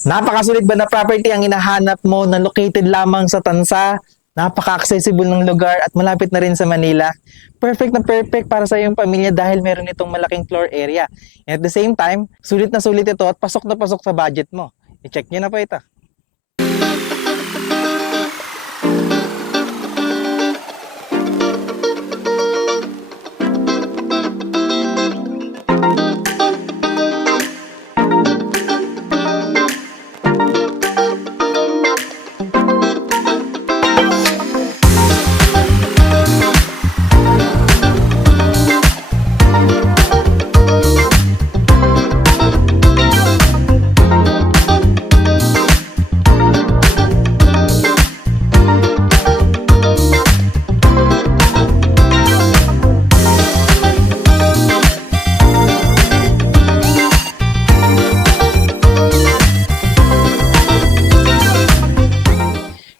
Napakasulit ba na property ang hinahanap mo na located lamang sa Tansa? Napaka-accessible ng lugar at malapit na rin sa Manila. Perfect na perfect para sa iyong pamilya dahil meron itong malaking floor area. And at the same time, sulit na sulit ito at pasok na pasok sa budget mo. I-check nyo na po ito.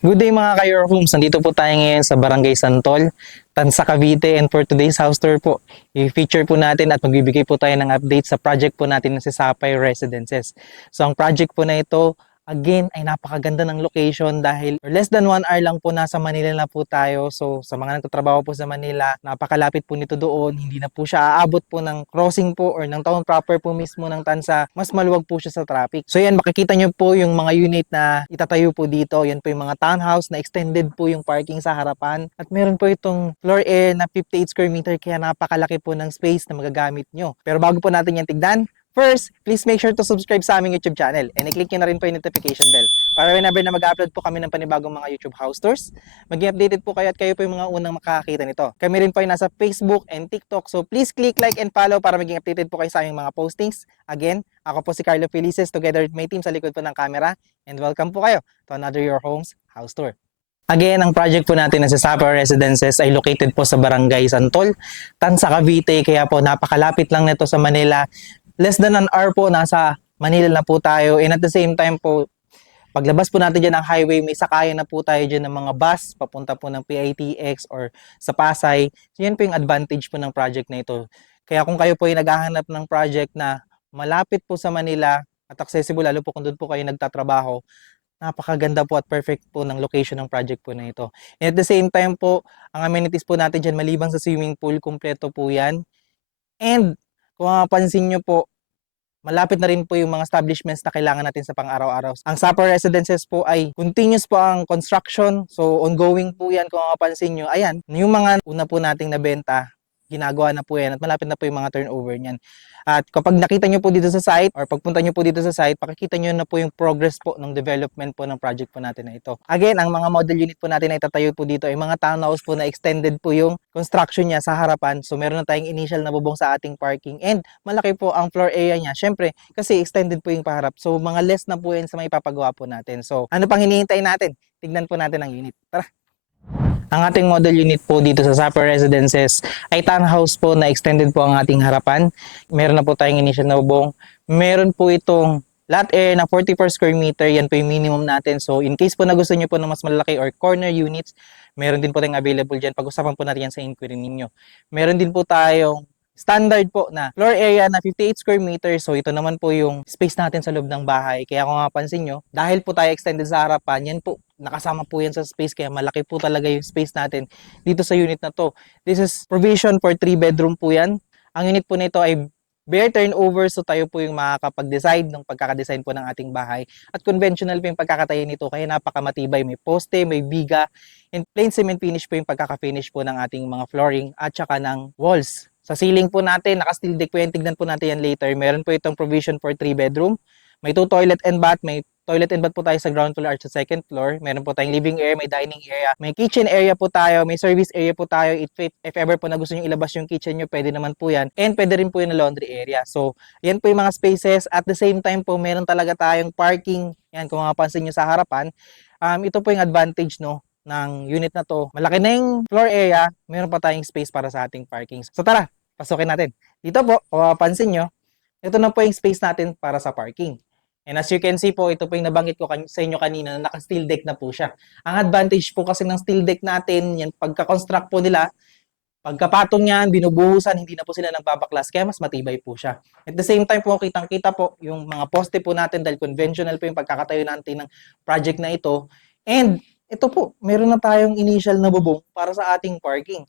Good day mga ka-Your Homes. Nandito po tayo ngayon sa Barangay Santol, Tansa, Cavite, and for today's house tour po, i-feature po natin at magbibigay po tayo ng update sa project po natin na si Sapay Residences. So ang project po na ito, again, ay napakaganda ng location dahil less than 1 hour lang po nasa Manila na po tayo. So sa mga nagtatrabaho po sa Manila, napakalapit po nito doon. Hindi na po siya aabot po ng crossing po or ng town proper po mismo ng Tansa. Mas maluwag po siya sa traffic. So yan, makikita nyo po yung mga unit na itatayo po dito. Yan po yung mga townhouse na extended po yung parking sa harapan. At meron po itong floor area na 58 square meter kaya napakalaki po ng space na magagamit nyo. Pero bago po natin yan tignan, first, please make sure to subscribe sa aming YouTube channel and i-click nyo na rin po yung notification bell para whenever na mag-upload po kami ng panibagong mga YouTube house tours, maging updated po kayo at kayo po yung mga unang makakakita nito. Kami rin po ay nasa Facebook and TikTok, so please click like and follow para maging updated po kayo sa aming mga postings. Again, ako po si Carlo Felices together with my team sa likod po ng camera, and welcome po kayo to another Your Homes house tour. Again, ang project po natin na si Sapay Residences ay located po sa Barangay Santol, Tansa, Cavite, kaya po napakalapit lang nito sa Manila. Less than an hour po, nasa Manila na po tayo. And at the same time po, paglabas po natin dyan ng highway, may sakayan na po tayo dyan ng mga bus, papunta po ng PITX or sa Pasay. So yan po yung advantage po ng project na ito. Kaya kung kayo po ay naghahanap ng project na malapit po sa Manila at accessible, lalo po kung doon po kayo nagtatrabaho, napakaganda po at perfect po ng location ng project po na ito. And at the same time po, ang amenities po natin dyan, maliban sa swimming pool, kumpleto po yan. And kung mapapansin nyo po, malapit na rin po yung mga establishments na kailangan natin sa pang-araw-araw. Ang Sapay Residences po ay continuous po ang construction. So ongoing po yan kung mapapansin nyo. Ayan, yung mga una po nating nabenta, ginagawa na po yan at malapit na po yung mga turnover niyan. At kapag nakita nyo po dito sa site or pagpunta nyo po dito sa site, pakikita nyo na po yung progress po ng development po ng project po natin na ito. Again, ang mga model unit po natin na itatayo po dito ay mga townhouse po na extended po yung construction niya sa harapan. So meron na tayong initial na bubong sa ating parking and malaki po ang floor area niya. Syempre, kasi extended po yung paharap. So mga less na po yan sa may papagawa po natin. So ano pang hinihintay natin? Tignan po natin ang unit. Tara! Ang ating model unit po dito sa Sapay Residences ay townhouse po na extended po ang ating harapan. Meron na po tayong initial na bubong. Meron po itong lot area na 44 square meter. Yan po yung minimum natin. So in case po na gusto nyo po ng mas malaki or corner units, meron din po tayong available dyan. Pag-usapan po natin yan sa inquiry ninyo. Meron din po tayong standard po na floor area na 58 square meters. So ito naman po yung space natin sa loob ng bahay. Kaya kung mapansin nyo, dahil po tayo extended sa harapan, yan po, nakasama po yan sa space. Kaya malaki po talaga yung space natin dito sa unit na to. This is provision for 3 bedroom po yan. Ang unit po nito ay bare turnover, so tayo po yung makakapag-decide ng pagkakadesign po ng ating bahay. At conventional po yung pagkakatayo nito, kaya napakamatibay. May poste, may biga, and plain cement finish po yung pagkaka-finish po ng ating mga flooring at saka ng walls. Sa ceiling po natin, naka-steel deck po yan. Tignan po natin yan later. Meron po itong provision for 3 bedroom. May 2 toilet and bath. May toilet and bath po tayo sa ground floor at sa second floor. Meron po tayong living area, may dining area, may kitchen area po tayo, may service area po tayo. If ever po na gusto nyo ilabas yung kitchen nyo, pwede naman po yan. And pwede rin po yung laundry area. So, yan po yung mga spaces. At the same time po, meron talaga tayong parking. Yan, kung mapapansin nyo sa harapan. Ito po yung advantage, no, ng unit na to. Malaki na yung floor area, meron pa tayong space para sa ating parking. So tara, pasukin natin. Dito po, kung mapapansin nyo, ito na po yung space natin para sa parking. And as you can see po, ito po yung nabanggit ko sa inyo kanina na naka-steel deck na po siya. Ang advantage po kasi ng steel deck natin, yan pagka-construct po nila, Pagkapatong niyan, binubuhusan, hindi na po sila nagbabaklas, kaya mas matibay po siya. At the same time po, kitang-kita po yung mga poste po natin dahil conventional po yung pagkakatayo natin ng project na ito. And ito po, meron na tayong initial na bubong para sa ating parking.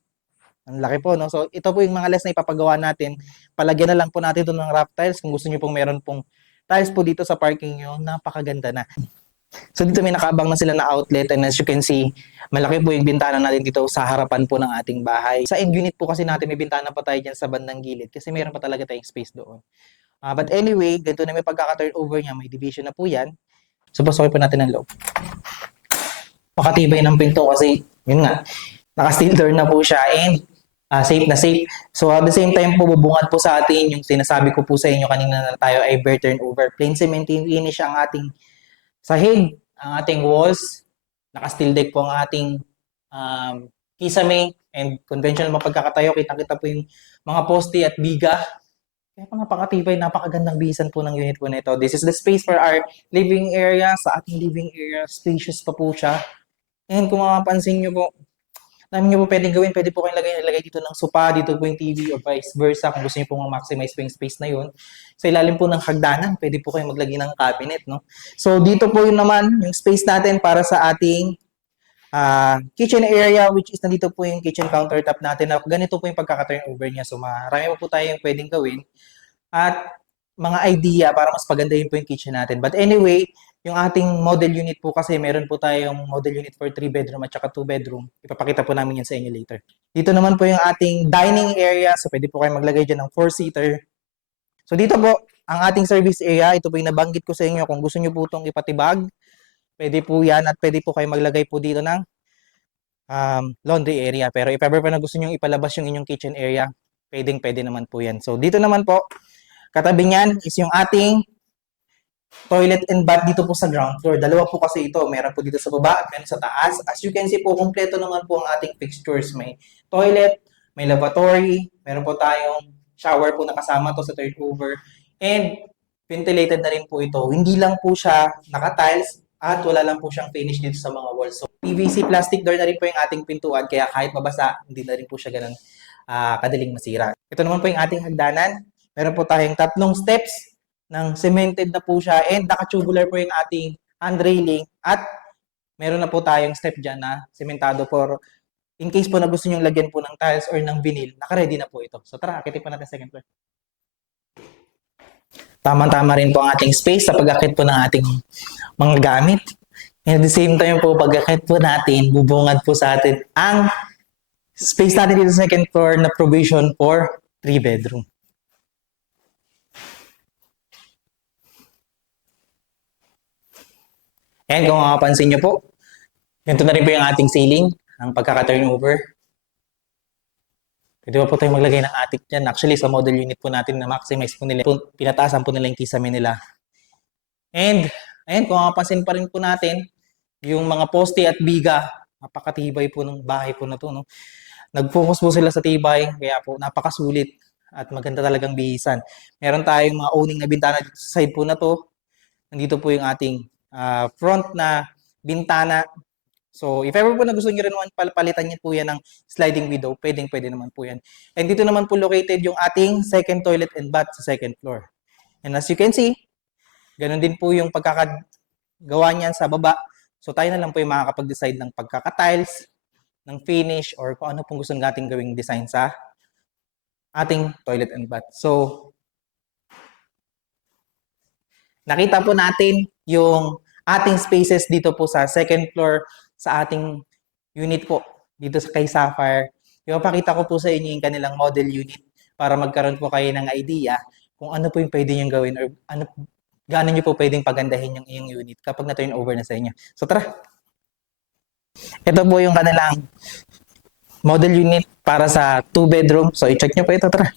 Ang laki po, no? So, ito po yung mga less na ipapagawa natin. Palagyan na lang po natin ito ng wrap tiles. Kung gusto niyo pong meron pong tiles po dito sa parking nyo, napakaganda na. So dito may nakaabang na sila na outlet, and as you can see, malaki po yung bintana natin dito sa harapan po ng ating bahay. Sa end unit po kasi natin may bintana pa tayo dyan sa bandang gilid kasi meron pa talaga tayong space doon. But anyway, ganito na may pagkaka-turnover niya, may division na po yan. So pasukin po natin ang loob. Makatibay ng pinto kasi, yun nga, naka-steel door na po siya and safe na safe. So at the same time po, bubungad po sa atin yung sinasabi ko po sa inyo kanina na tayo ay bare turnover. Plain cement finish ang ating sahig, ang ating walls, naka-steel deck po ang ating kisame and conventional mapagkakatayo. Kita-kita po yung mga poste at biga. Kaya napakatibay, napakagandang bihisan po ng unit po na ito. This is the space for our living area. Sa ating living area, spacious pa po siya. And kung mapapansin nyo po, dami nyo po pwedeng gawin. Pwede po kayong lagay dito ng sopa, dito po yung TV or vice versa. Kung gusto nyo po ma-maximize po yung space na yun. Sa ilalim po ng hagdanan, pwede po kayong maglagay ng cabinet, no? So, dito po yun naman, yung space natin para sa ating kitchen area, which is nandito po yung kitchen countertop natin. Ganito po yung pagkaka-turnover niya. So, marami po tayong pwedeng gawin. At mga idea para mas pagandahin po yung kitchen natin. But anyway, yung ating model unit po kasi meron po tayong model unit for 3 bedroom at saka 2 bedroom. Ipapakita po namin yan sa inyo later. Dito naman po yung ating dining area. So pwede po kayo maglagay dyan ng 4-seater. So dito po, ang ating service area. Ito po yung nabanggit ko sa inyo. Kung gusto nyo po itong ipatibag, pwede po yan at pwede po kayo maglagay po dito ng laundry area. Pero if ever pa na gusto nyo ipalabas yung inyong kitchen area, pwede naman po yan. So dito naman po, katabi niyan is yung ating toilet and bath dito po sa ground floor. Dalawa po kasi ito. Meron po dito sa baba at meron sa taas. As you can see po, kompleto naman po ang ating fixtures. May toilet, may lavatory, meron po tayong shower po na kasama to sa turnover. And ventilated na rin po ito. Hindi lang po siya naka-tiles at wala lang po siyang finish dito sa mga walls. So, PVC plastic door na rin po yung ating pintuan. Kaya kahit mabasa, hindi na rin po siya ganun kadaling masira. Ito naman po yung ating hagdanan. Meron po tayong 3 steps ng cemented na po siya and naka-tubular po yung ating hand railing at meron na po tayong step dyan na sementado for in case po na gusto nyo lagyan po ng tiles or ng vinyl, naka-ready na po ito. So tara, akitin po natin second floor. Tama-tama rin po ang ating space sa pag-akit po ng ating mga gamit. And at the same time po, pag-akit po natin, bubungad po sa atin ang space natin dito sa second floor na provision for 3 bedroom. And kung makapansin nyo po, ganito na rin po yung ating ceiling, ang pagkaka-turnover. Pwede pa po tayo maglagay ng attic dyan. Actually, sa model unit po natin na maximize po nila, pinataasan po nila yung kisame nila. And, ayan, kung makapansin pa rin po natin, yung mga poste at biga, napakatibay po ng bahay po na to, no? Nag-focus po sila sa tibay, kaya po napakasulit at maganda talagang bihisan. Meron tayong mga owning na bintana dito sa side po na to. Nandito po yung ating front na bintana. So, if ever po na gusto nyo rin naman palitan nyo po yan ng sliding window, pwede naman po yan. And dito naman po located yung ating second toilet and bath sa second floor. And as you can see, ganun din po yung pagkakagawa niyan sa baba. So, tayo na lang po yung makakapag-decide ng pagkaka-tiles, ng finish, or kung ano pong gusto nating gawing design sa ating toilet and bath. So, nakita po natin yung ating spaces dito po sa second floor sa ating unit po dito sa kay Sapphire. Ipapakita ko po sa inyo yung kanilang model unit para magkaroon po kayo ng idea kung ano po yung pwede nyo gawin or ano, gaano nyo po pwedeng pagandahin yung iyong unit kapag na-turn over na sa inyo. So tara! Ito po yung kanilang model unit para sa 2 bedroom. So i-check nyo po ito, tara!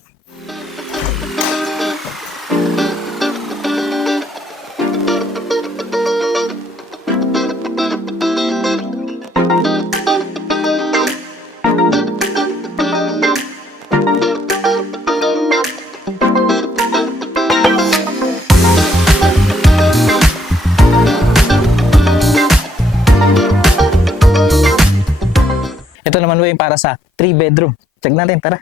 Ito naman po yung para sa 3 bedroom. Check natin, tara.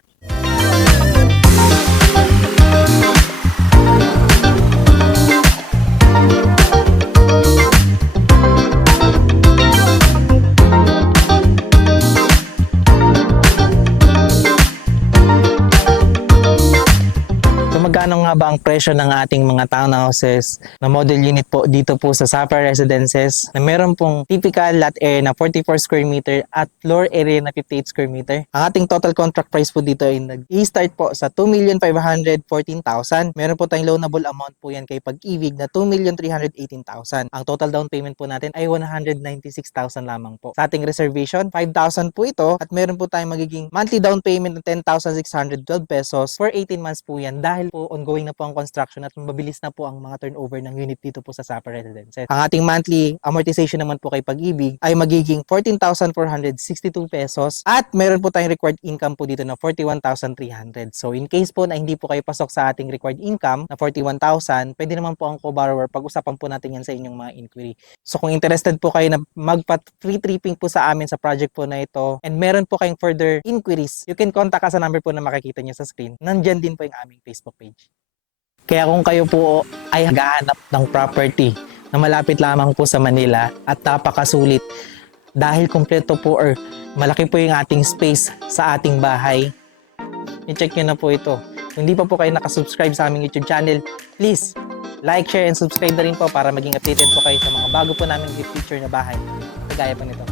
Magkano nga ba ang presyo ng ating mga townhouses na model unit po dito po sa Sapphire Residences na meron pong typical lot area na 44 square meter at floor area na 58 square meter. Ang ating total contract price po dito ay nag-i-start po sa 2,514,000. Meron po tayong loanable amount po yan kay Pag-ibig na 2,318,000. Ang total down payment po natin ay 196,000 lamang po. Sa ating reservation, 5,000 po ito at meron po tayong magiging monthly down payment na 10,612 pesos for 18 months po yan dahil po ongoing na po ang construction at mabilis na po ang mga turnover ng unit dito po sa Sapphire Residences. Ang ating monthly amortization naman po kay Pag-ibig ay magiging 14,462 pesos at meron po tayong required income po dito na 41,300. So in case po na hindi po kayo pasok sa ating required income na 41,000, pwede naman po ang co-borrower pag-usapan po natin yan sa inyong mga inquiry. So kung interested po kayo na magpa-free tripping po sa amin sa project po na ito and meron po kayong further inquiries, you can contact us sa number po na makikita nyo sa screen. Nandyan din po yung aming Facebook page. Kaya kung kayo po ay naghahanap ng property na malapit lamang po sa Manila at napakasulit dahil kumpleto po or malaki po yung ating space sa ating bahay, i-check nyo na po ito. Kung hindi pa po kayo nakasubscribe sa aming YouTube channel, please like, share, and subscribe na rin po para maging updated po kayo sa mga bago po namin i-feature na bahay. Kagaya po nito.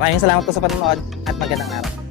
Maraming salamat po sa panonood at magandang araw.